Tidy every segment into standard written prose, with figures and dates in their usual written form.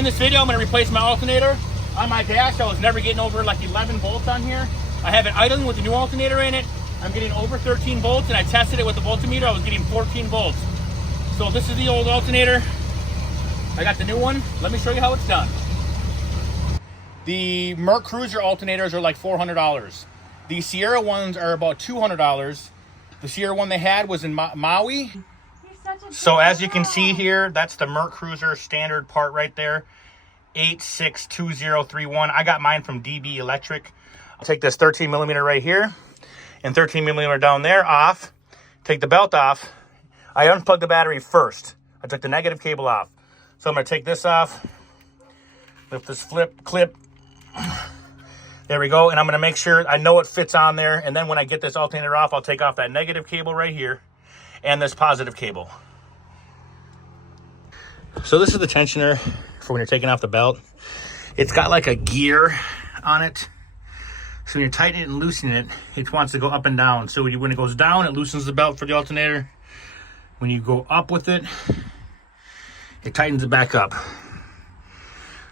In this video, I'm going to replace my alternator. On my dash, I was never getting over like 11 volts on here. I have it idling with the new alternator in it. I'm getting over 13 volts, and I tested it with the voltmeter. I was getting 14 volts. So this is the old alternator. I got the new one. Let me show you how it's done. The Mercruiser alternators are like $400. The Sierra ones are about $200. The Sierra one they had was in Maui. So as you can see here, that's the Mercruiser standard part right there. 862031. I got mine from DB Electric. I'll take this 13 millimeter right here and 13 millimeter down there off. Take the belt off. I unplugged the battery first. I took the negative cable off. So I'm going to take this off. Lift this clip. There we go. And I'm going to make sure I know it fits on there. And then when I get this alternator off, I'll take off that negative cable right here and this positive cable. So this is the tensioner for when you're taking off the belt. It's got like a gear on it. So when you're tightening it and loosening it, it wants to go up and down. So when it goes down, it loosens the belt for the alternator. When you go up with it, it tightens it back up.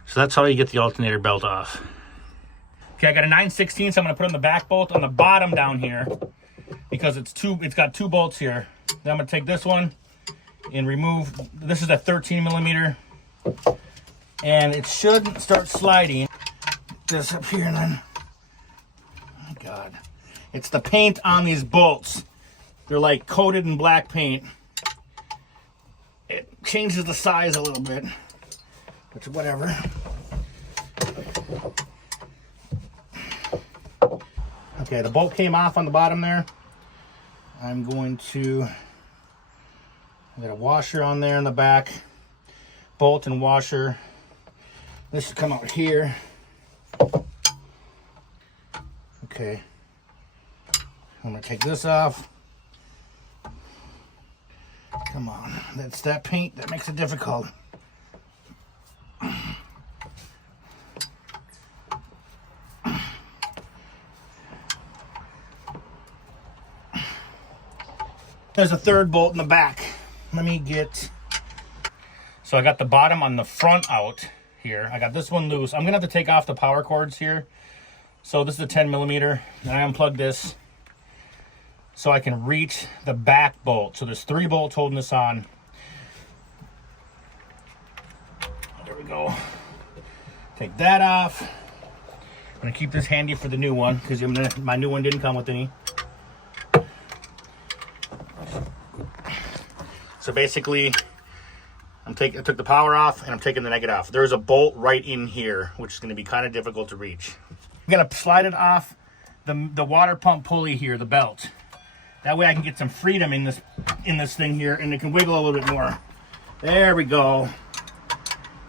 So that's how you get the alternator belt off. Okay, I got a 9/16, so I'm gonna put on the back bolt on the bottom down here because it's got two bolts here. Then I'm gonna take this one and remove, this is a 13 millimeter, and it should start sliding. This up here and then, oh my God. It's the paint on these bolts. They're like coated in black paint. It changes the size a little bit, but whatever. Okay, the bolt came off on the bottom there. I got a washer on there in the back, bolt and washer. This should come out here. Okay, I'm gonna take this off. Come on, that's that paint that makes it difficult. There's a third bolt in the back. Let me get... So I got the bottom on the front out here. I got this one loose. I'm gonna have to take off the power cords here. So this is a 10 millimeter, and I unplugged this so I can reach the back bolt. So there's 3 bolts holding this on. There we go. Take that off. I'm gonna keep this handy for the new one because my new one didn't come with any. So basically, I took the power off and I'm taking the negative off. There's a bolt right in here, which is going to be kind of difficult to reach. I'm going to slide it off the water pump pulley here, the belt. That way I can get some freedom in this thing here, and it can wiggle a little bit more. There we go.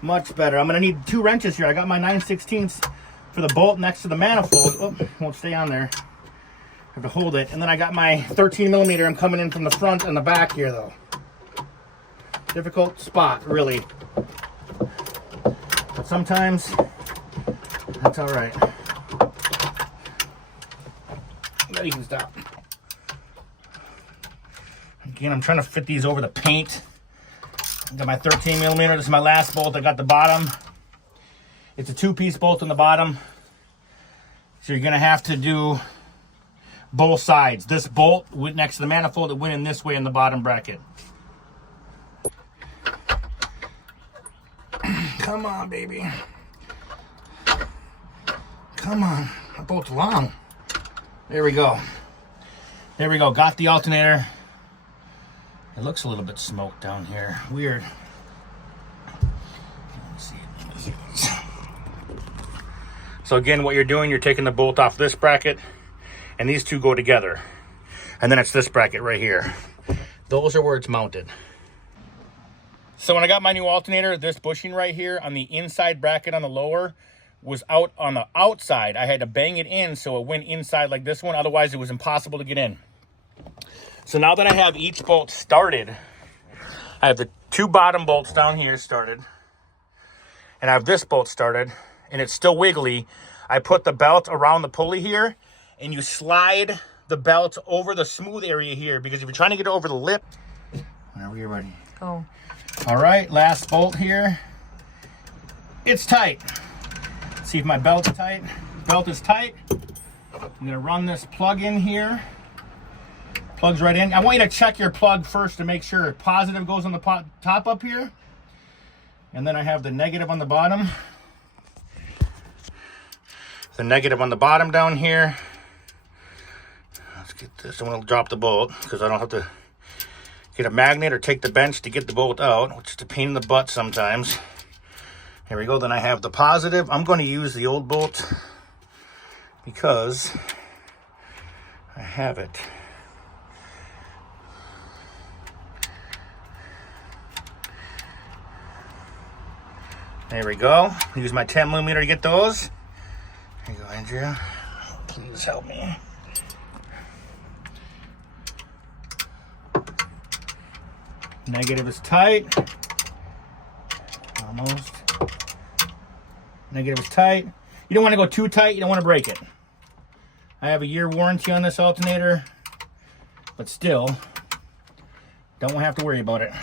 Much better. I'm going to need 2 wrenches here. I got my 9/16 for the bolt next to the manifold. Oh, won't stay on there. I have to hold it. And then I got my 13 millimeter. I'm coming in from the front and the back here, though. Difficult spot, really. But sometimes, that's all right. Now you can stop. Again, I'm trying to fit these over the paint. I got my 13 millimeter. This is my last bolt. I got the bottom. It's a 2-piece bolt on the bottom. So you're gonna have to do both sides. This bolt went next to the manifold. It went in this way in the bottom bracket. Come on, baby. Come on. That bolt's long. There we go. There we go. Got the alternator. It looks a little bit smoked down here. Weird. Let me see. So again, what you're doing, you're taking the bolt off this bracket, and these two go together. And then it's this bracket right here. Those are where it's mounted. So when I got my new alternator, this bushing right here on the inside bracket on the lower was out on the outside. I had to bang it in so it went inside like this one. Otherwise, it was impossible to get in. So now that I have each bolt started, I have the 2 bottom bolts down here started. And I have this bolt started, and it's still wiggly. I put the belt around the pulley here, and you slide the belt over the smooth area here, because if you're trying to get over the lip, whenever you're ready. Go. All right, last bolt here. it's tight. See if my belt's tight. Belt is tight. I'm gonna run this plug in here. Plugs right in. I want you to check your plug first to make sure positive goes on the top up here. And then I have the negative on the bottom. The negative on the bottom down here. Let's get this. I'm gonna drop the bolt because I don't have to get a magnet or take the bench to get the bolt out, which is a pain in the butt sometimes. Here we go. Then I have the positive. I'm going to use the old bolt because I have it. There we go. Use my 10mm to get those. Here you go, Andrea. Please help me. Negative is tight. Almost. Negative is tight. You don't want to go too tight. You don't want to break it. I have a year warranty on this alternator, but still, don't have to worry about it.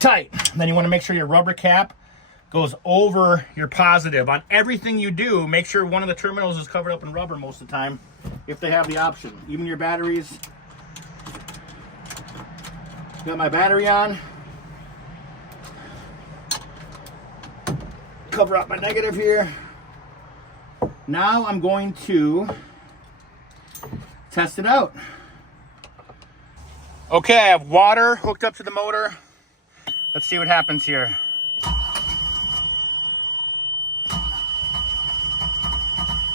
Tight. Then you want to make sure your rubber cap goes over your positive. On everything you do, make sure one of the terminals is covered up in rubber most of the time, if they have the option. Even your batteries. Got my battery on. Cover up my negative here. Now I'm going to test it out. Okay, I have water hooked up to the motor. Let's see what happens here.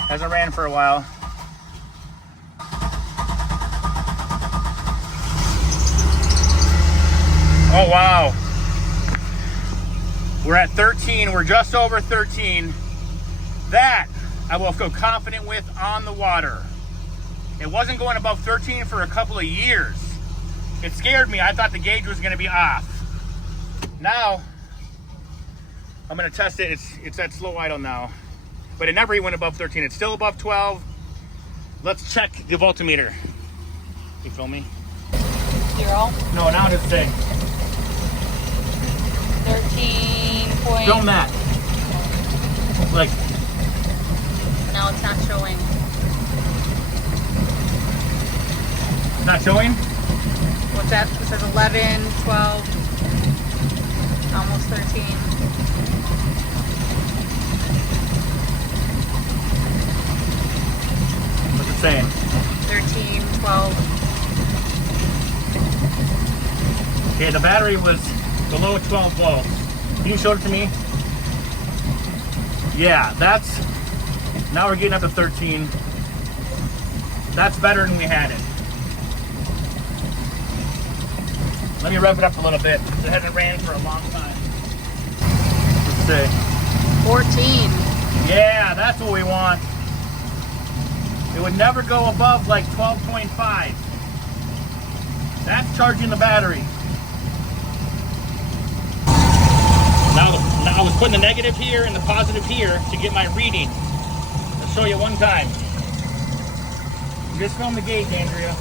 Hasn't ran for a while. Oh wow. We're at 13, we're just over 13. That I will feel confident with on the water. It wasn't going above 13 for a couple of years. It scared me, I thought the gauge was gonna be off. Now, I'm gonna test it, it's at slow idle now. But it never even went above 13, it's still above 12. Let's check the voltmeter. You feel me? 0? No, now it's saying. 13 point. Film that. Like. No, it's not showing. Not showing? What's that? It says 11, 12, almost 13. What's it saying? 13, 12. Okay, the battery was below 12 volts. Can you show it to me? Yeah, that's, now we're getting up to 13. That's better than we had it. Let me rev it up a little bit. It hasn't ran for a long time. Let's see. 14. Yeah, that's what we want. It would never go above like 12.5. That's charging the battery. Now I was putting the negative here and the positive here to get my reading. I'll show you one time. Just film the gauge, Andrea.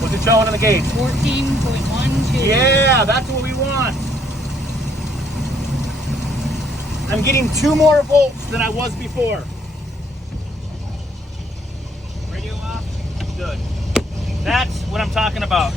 What's it showing on the gauge? 14.12. Yeah, that's what we want. I'm getting 2 more volts than I was before. Radio off? Good. That's what I'm talking about.